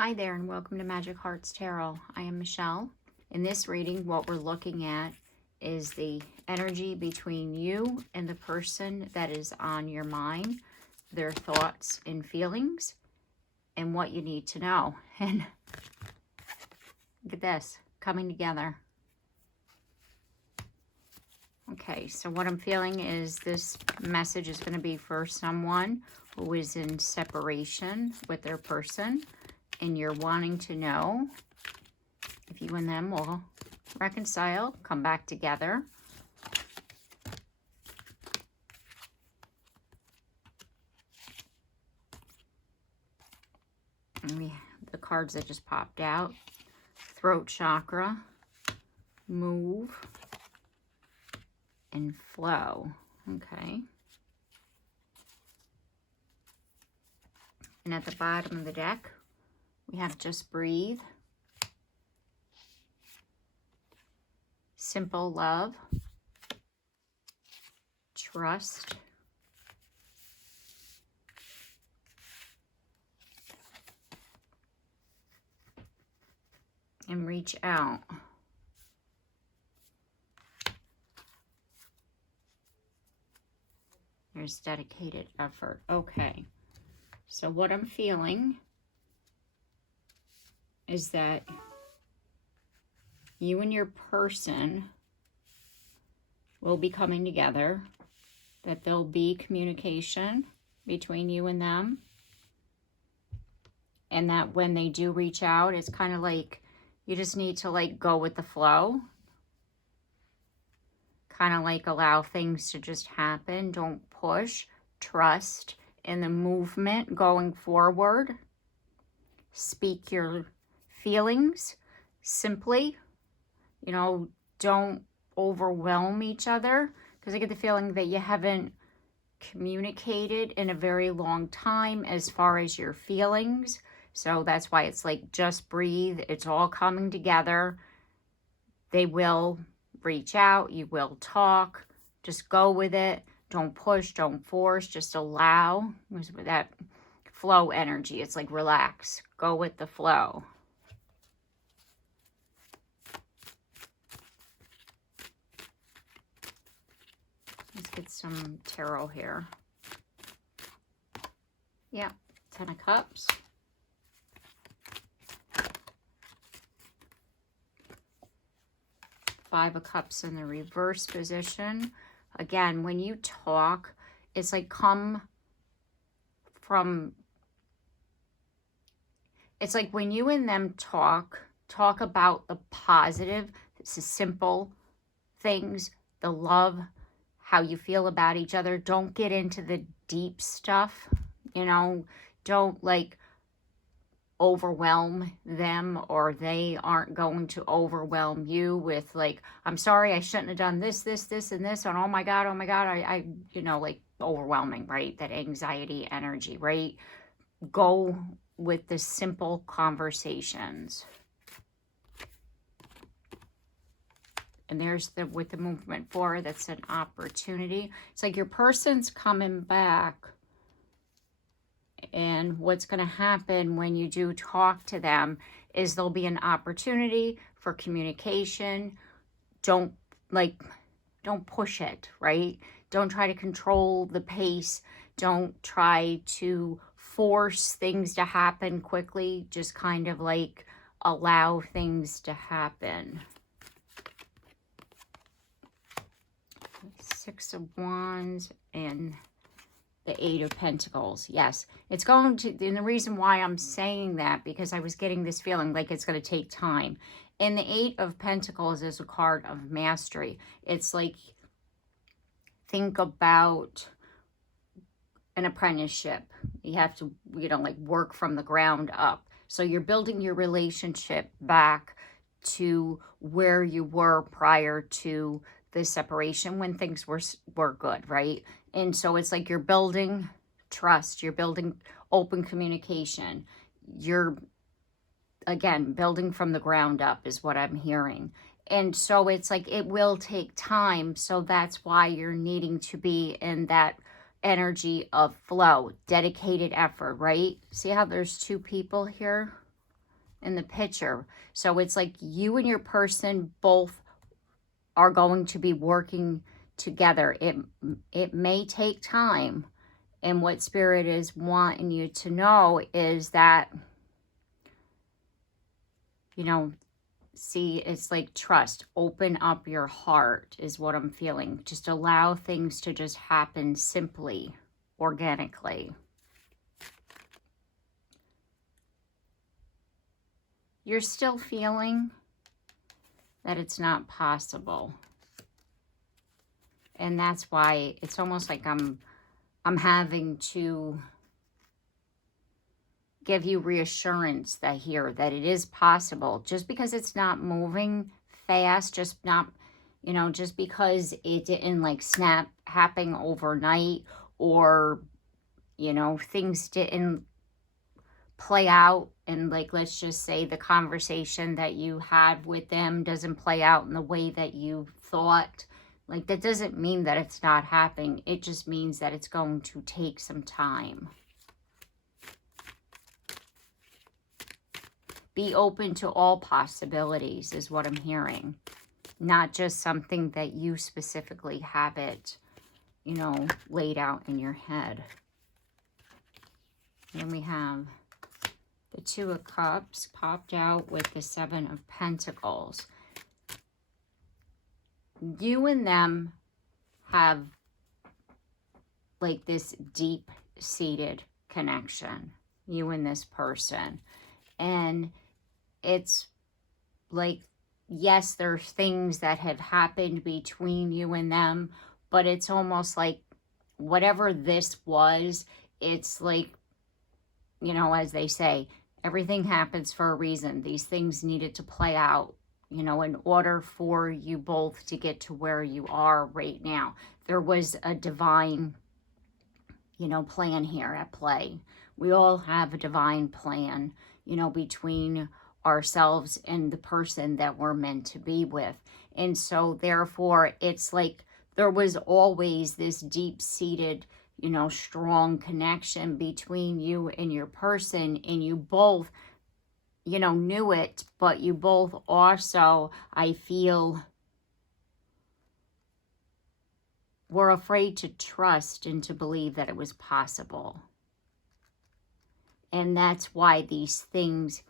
Hi there and welcome to Magic Hearts Tarot. I am Michelle. In this reading, what we're looking at is the energy between you and the person that is on your mind, their thoughts and feelings, and what you need to know. And look at this, coming together. Okay, so what I'm feeling is this message is going to be for someone who is in separation with their person, and you're wanting to know if you and them will reconcile, come back together. And the cards that just popped out: throat chakra, move, and flow. Okay. And at the bottom of the deck, we have just breathe, simple love, trust, and reach out. There's dedicated effort. Okay. So what I'm feeling is that you and your person will be coming together, that there'll be communication between you and them, and that when they do reach out, it's kind of like you just need to like go with the flow, kind of like allow things to just happen. Don't push, trust in the movement going forward. Speak your feelings simply, you know, don't overwhelm each other, because I get the feeling that you haven't communicated in a very long time as far as your feelings. So that's why it's like just breathe. It's all coming together. They will reach out, you will talk, just go with it. Don't push, don't force, just allow. That flow energy, it's like relax, go with the flow. Let's get some tarot here. Yeah, 10 of Cups. Five of Cups in the reverse position. Again, when you talk, it's like come from, it's like when you and them talk about the positive, it's the simple things, the love, how you feel about each other. Don't get into the deep stuff, you know, don't like overwhelm them, or they aren't going to overwhelm you with like, I'm sorry, I shouldn't have done this, and this, and oh my God, I you know, like overwhelming, right? That anxiety energy, right? Go with the simple conversations. And there's the, with the movement forward, that's an opportunity. It's like your person's coming back. And what's going to happen when you do talk to them is there'll be an opportunity for communication. Don't push it, right? Don't try to control the pace. Don't try to force things to happen quickly. Just kind of like allow things to happen. Six of Wands and the Eight of Pentacles. Yes, it's going to, and the reason why I'm saying that, because I was getting this feeling like it's going to take time. And the Eight of Pentacles is a card of mastery. It's like, think about an apprenticeship. You have to, you know, like work from the ground up. So you're building your relationship back to where you were prior to the separation, when things were good, right? And so it's like you're building trust, you're building open communication, you're, again, building from the ground up is what I'm hearing. And so it's like it will take time, so that's why you're needing to be in that energy of flow, dedicated effort, right? See how there's two people here? in the picture. So it's like you and your person both are going to be working together. It may take time. And what Spirit is wanting you to know is that, you know, see, it's like trust. Open up your heart is what I'm feeling. Just allow things to just happen simply, organically. You're still feeling that it's not possible. And that's why it's almost like I'm having to give you reassurance that here, that it is possible. Just because it's not moving fast, just not, you know, just because it didn't like snap happen overnight, or, you know, things didn't play out, and like, let's just say the conversation that you had with them doesn't play out in the way that you thought. Like, that doesn't mean that it's not happening. It just means that it's going to take some time. Be open to all possibilities is what I'm hearing. Not just something that you specifically have it, you know, laid out in your head. Then we have the Two of Cups popped out with the Seven of Pentacles. You and them have like this deep-seated connection, you and this person. And it's like, yes, there's things that have happened between you and them, but it's almost like whatever this was, it's like, you know, as they say, everything happens for a reason. These things needed to play out, you know, in order for you both to get to where you are right now. There was a divine, you know, plan here at play. We all have a divine plan, you know, between ourselves and the person that we're meant to be with. And so therefore, it's like there was always this deep-seated, you know, strong connection between you and your person, and you both, you know, knew it, but you both also, I feel, were afraid to trust and to believe that it was possible. And that's why these things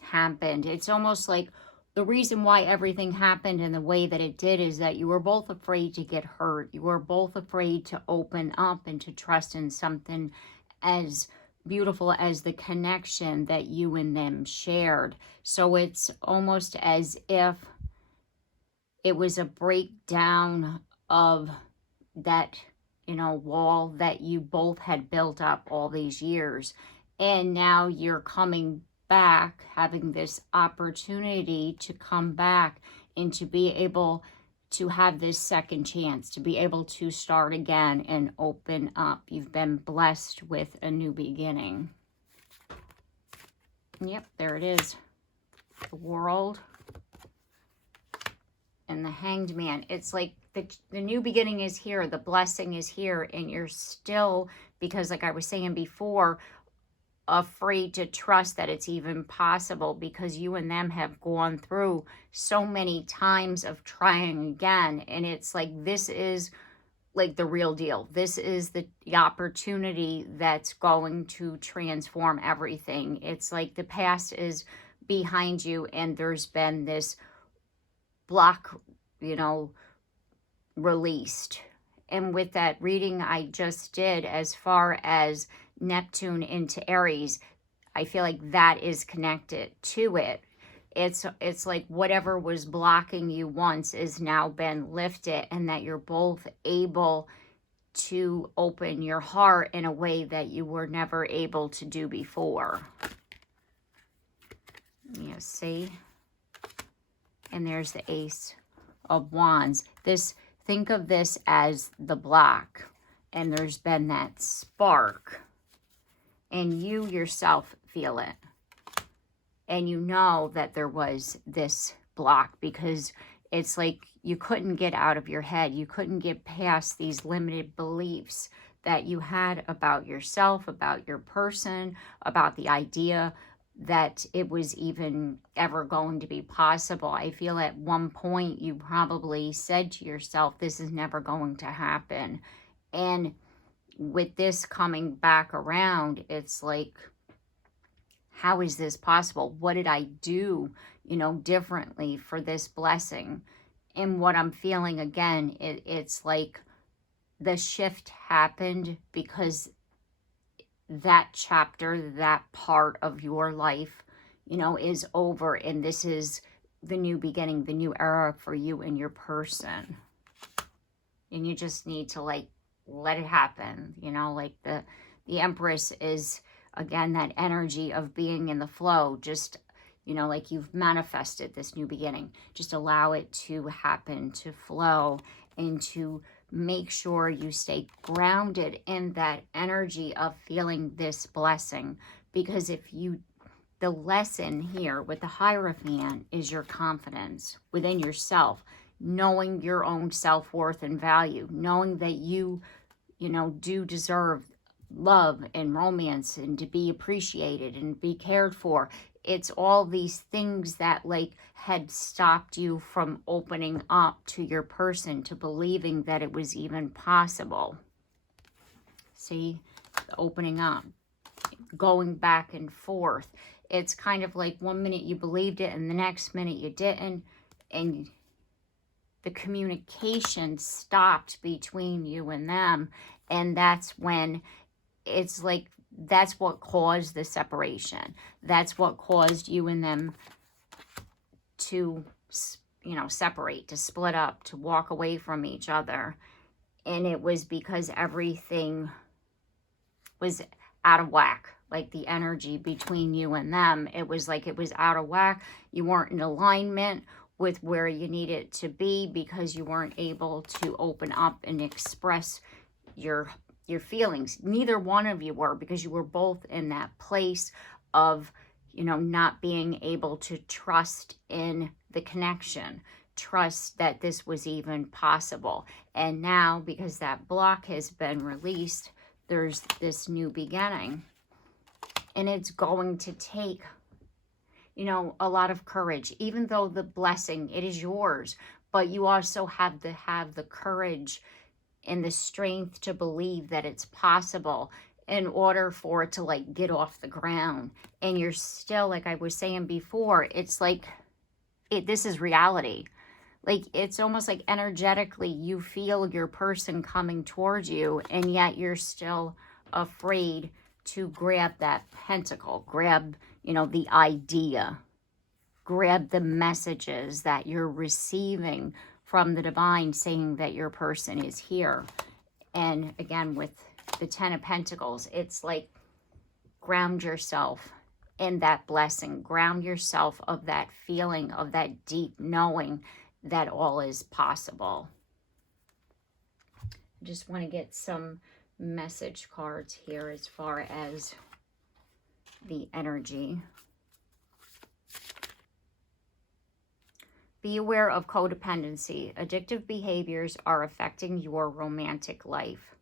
happened. It's almost like the reason why everything happened in the way that it did is that you were both afraid to get hurt. You were both afraid to open up and to trust in something as beautiful as the connection that you and them shared. So it's almost as if it was a breakdown of that, you know, wall that you both had built up all these years. And now you're coming back, having this opportunity to come back and to be able to have this second chance, to be able to start again and open up. You've been blessed with a new beginning. Yep, there it is. The World and the Hanged Man. It's like the new beginning is here. The blessing is here. And you're still, because like I was saying before, afraid to trust that it's even possible, because you and them have gone through so many times of trying again. And it's like, this is like the real deal. This is the opportunity that's going to transform everything. It's like the past is behind you and there's been this block, you know, released. And with that reading I just did, as far as Neptune into Aries, I feel like that is connected to it. It's like whatever was blocking you once is now been lifted, and that you're both able to open your heart in a way that you were never able to do before. You see? And there's the Ace of Wands. Think of this as the block, and there's been that spark. And you yourself feel it. And you know that there was this block, because it's like you couldn't get out of your head. You couldn't get past these limited beliefs that you had about yourself, about your person, about the idea that it was even ever going to be possible. I feel at one point you probably said to yourself, this is never going to happen. And with this coming back around, it's like, how is this possible? What did I do, you know, differently for this blessing? And what I'm feeling again, it's like the shift happened because that chapter, that part of your life, you know, is over. And this is the new beginning, the new era for you and your person. And you just need to, like, let it happen. You know, like the Empress is, again, that energy of being in the flow. Just, you know, like you've manifested this new beginning. Just allow it to happen, to flow, and to make sure you stay grounded in that energy of feeling this blessing. Because if you, the lesson here with the Hierophant is your confidence within yourself, knowing your own self-worth and value, knowing that you know, do deserve love and romance and to be appreciated and be cared for. It's all these things that, like, had stopped you from opening up to your person, to believing that it was even possible. See, the opening up, going back and forth. It's kind of like one minute you believed it and the next minute you didn't. And the communication stopped between you and them. And that's when it's like, that's what caused the separation. That's what caused you and them to, you know, separate, to split up, to walk away from each other. And it was because everything was out of whack. Like the energy between you and them, it was like it was out of whack. You weren't in alignment with where you needed to be because you weren't able to open up and express your feelings. Neither one of you were, because you were both in that place of, you know, not being able to trust in the connection, trust that this was even possible. And now, because that block has been released, there's this new beginning. And it's going to take, you know, a lot of courage. Even though the blessing, it is yours, but you also have to have the courage and the strength to believe that it's possible in order for it to, like, get off the ground. And you're still, like I was saying before, it's like, this is reality. Like, it's almost like energetically you feel your person coming towards you, and yet you're still afraid to grab that pentacle, grab, you know, the idea, grab the messages that you're receiving from the divine saying that your person is here. And again, with the Ten of Pentacles, it's like, ground yourself in that blessing, ground yourself of that feeling, of that deep knowing that all is possible. I just want to get some message cards here as far as the energy. Be aware of codependency. Addictive behaviors are affecting your romantic life.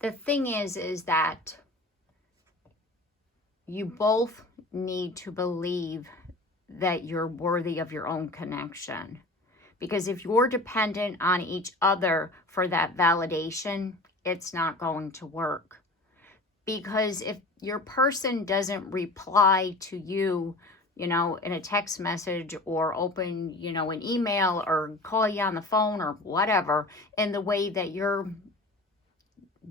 The thing is that you both need to believe that you're worthy of your own connection. Because if you're dependent on each other for that validation, it's not going to work. Because if your person doesn't reply to you, you know, in a text message or open, you know, an email or call you on the phone or whatever, in the way that you're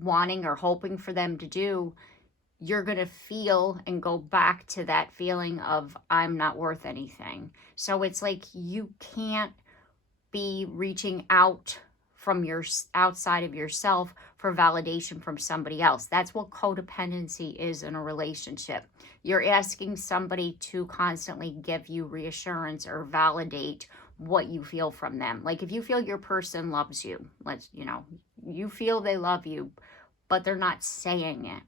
wanting or hoping for them to do, you're going to feel and go back to that feeling of, I'm not worth anything. So it's like you can't be reaching out from your outside of yourself for validation from somebody else. That's what codependency is in a relationship. You're asking somebody to constantly give you reassurance or validate what you feel from them. Like if you feel your person loves you, you feel they love you, but they're not saying it.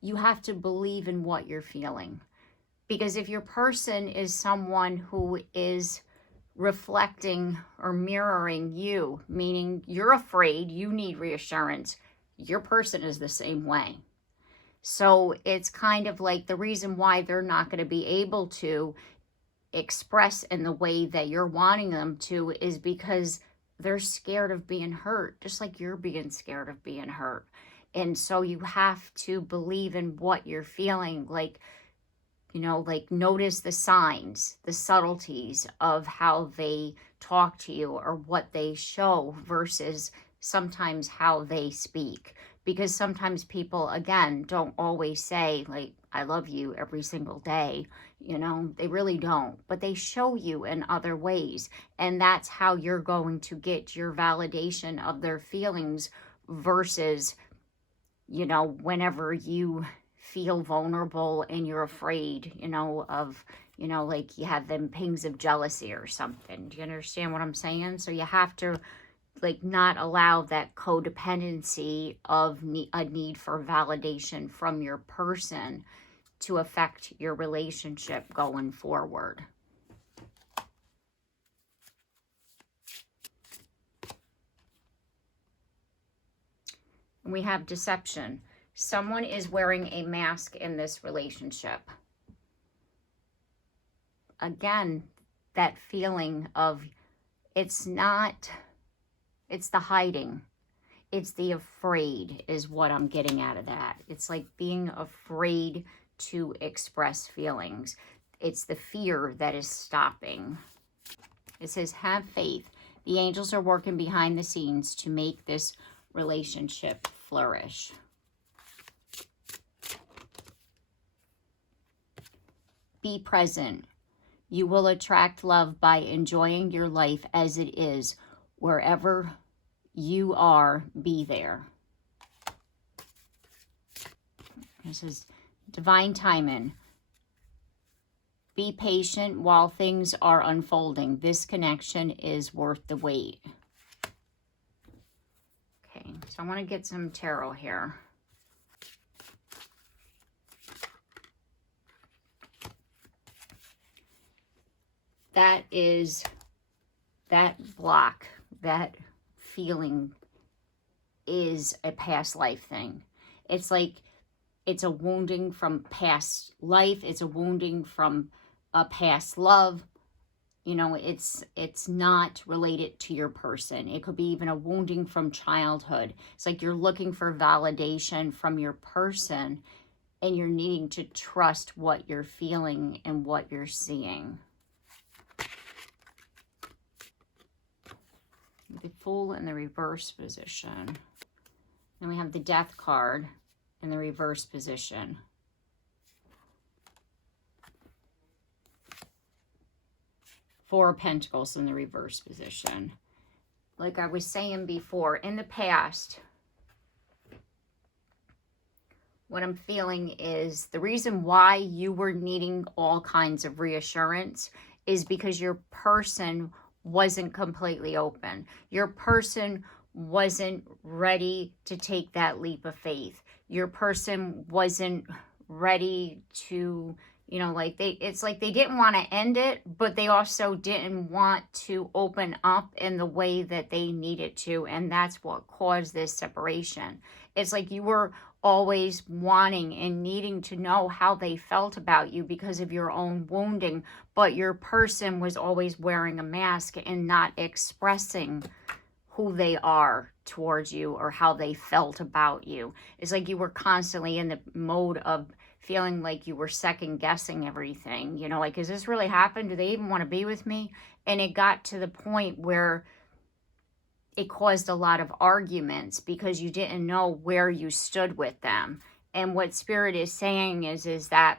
You have to believe in what you're feeling. Because if your person is someone who is reflecting or mirroring you, meaning you're afraid, you need reassurance, your person is the same way. So it's kind of like the reason why they're not going to be able to express in the way that you're wanting them to is because they're scared of being hurt, just like you're being scared of being hurt. And so you have to believe in what you're feeling, like, you know, like notice the signs, the subtleties of how they talk to you or what they show versus sometimes how they speak. Because sometimes people, again, don't always say, like, I love you every single day. You know, they really don't. But they show you in other ways. And that's how you're going to get your validation of their feelings versus, you know, whenever you feel vulnerable and you're afraid, you know, of, you know, like you have them pings of jealousy or something. Do you understand what I'm saying? So you have to, like, not allow that codependency of a need for validation from your person to affect your relationship going forward. We have deception. Someone is wearing a mask in this relationship. Again, that feeling of it's the hiding. It's the afraid is what I'm getting out of that. It's like being afraid to express feelings. It's the fear that is stopping. It says, have faith. The angels are working behind the scenes to make this relationship flourish. Be present. You will attract love by enjoying your life as it is. Wherever you are, be there. This is divine timing. Be patient while things are unfolding. This connection is worth the wait. Okay, so I want to get some tarot here. That is that block, that feeling is a past life thing. It's like it's a wounding from past life. It's a wounding from a past love. You know, it's not related to your person. It could be even a wounding from childhood. It's like you're looking for validation from your person and you're needing to trust what you're feeling and what you're seeing. The Fool in the reverse position. Then we have the Death card in the reverse position. Four of Pentacles in the reverse position. Like I was saying before, in the past, what I'm feeling is the reason why you were needing all kinds of reassurance is because your person wasn't completely open. Your person wasn't ready to take that leap of faith. Your person wasn't ready to, you know, like it's like they didn't want to end it, but they also didn't want to open up in the way that they needed to. And that's what caused this separation. It's like you were always wanting and needing to know how they felt about you because of your own wounding, but your person was always wearing a mask and not expressing who they are towards you or how they felt about you. It's like you were constantly in the mode of feeling like you were second guessing everything, you know, like, is this really happened? Do they even want to be with me? And it got to the point where it caused a lot of arguments because you didn't know where you stood with them. And what Spirit is saying is that,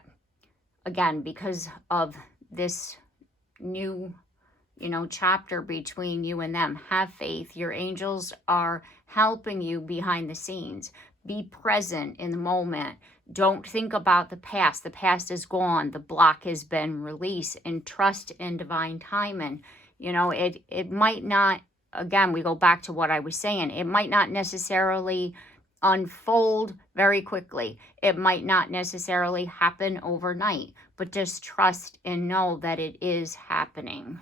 again, because of this new, you know, chapter between you and them, have faith. Your angels are helping you behind the scenes. Be present in the moment. Don't think about the past. The past is gone. The block has been released, and trust in divine timing. You know, it might not, again, we go back to what I was saying. It might not necessarily unfold very quickly. It might not necessarily happen overnight, but just trust and know that it is happening.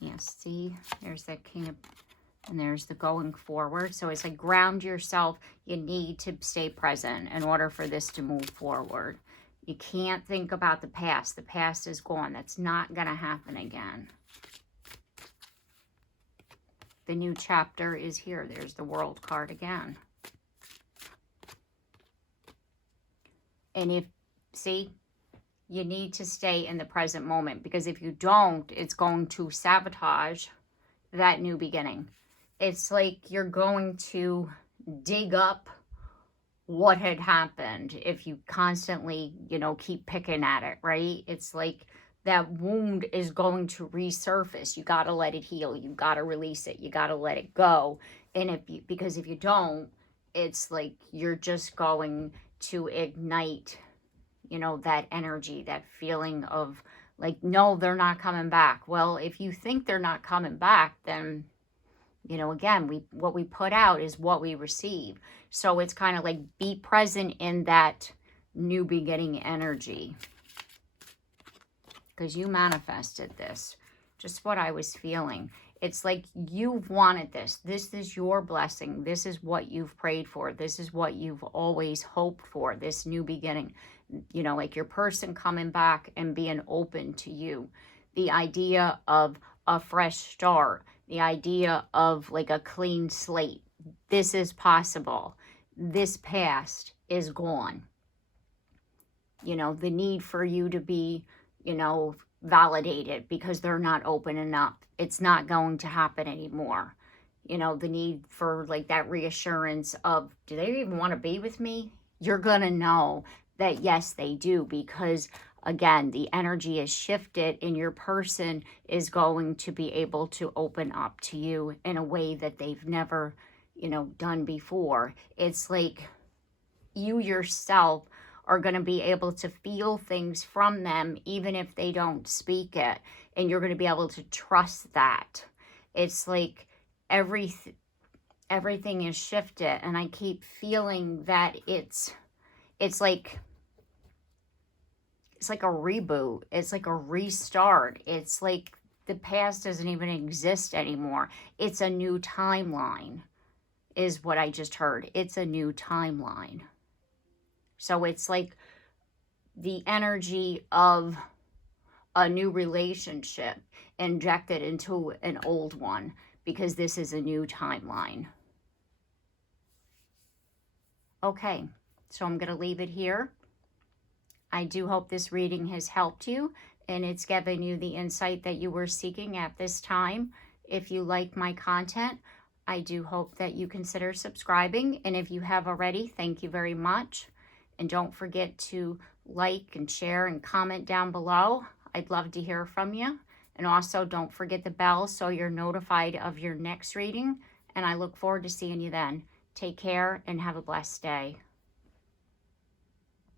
Yes, see, there's that King of And there's the going forward. So it's like ground yourself. You need to stay present in order for this to move forward. You can't think about the past. The past is gone. That's not going to happen again. The new chapter is here. There's the World card again. And if, see, you need to stay in the present moment, because if you don't, it's going to sabotage that new beginning. It's like you're going to dig up what had happened if you constantly, you know, keep picking at it, right? It's like that wound is going to resurface. You got to let it heal. You got to release it. You got to let it go. And because if you don't, it's like you're just going to ignite, you know, that energy, that feeling of like, no, they're not coming back. Well, if you think they're not coming back, then, you know, again, what we put out is what we receive. So it's kind of like be present in that new beginning energy. Because you manifested this. Just what I was feeling. It's like you've wanted this. This is your blessing. This is what you've prayed for. This is what you've always hoped for, this new beginning. You know, like your person coming back and being open to you. The idea of a fresh start. The idea of like a clean slate. This is possible. This past is gone. You know, the need for you to be, you know, validated because they're not opening up. It's not going to happen anymore. You know, the need for like that reassurance of, do they even want to be with me? You're going to know that yes, they do, because again, the energy is shifted and your person is going to be able to open up to you in a way that they've never, you know, done before. It's like you yourself are going to be able to feel things from them, even if they don't speak it. And you're going to be able to trust that. It's like everything is shifted. And I keep feeling that it's like a reboot. It's like a restart. It's like the past doesn't even exist anymore. It's a new timeline, is what I just heard. It's a new timeline. So it's like the energy of a new relationship injected into an old one, because this is a new timeline. Okay, so I'm going to leave it here. I do hope this reading has helped you and it's given you the insight that you were seeking at this time. If you like my content, I do hope that you consider subscribing. And if you have already, thank you very much. And don't forget to like and share and comment down below. I'd love to hear from you. And also don't forget the bell so you're notified of your next reading. And I look forward to seeing you then. Take care and have a blessed day.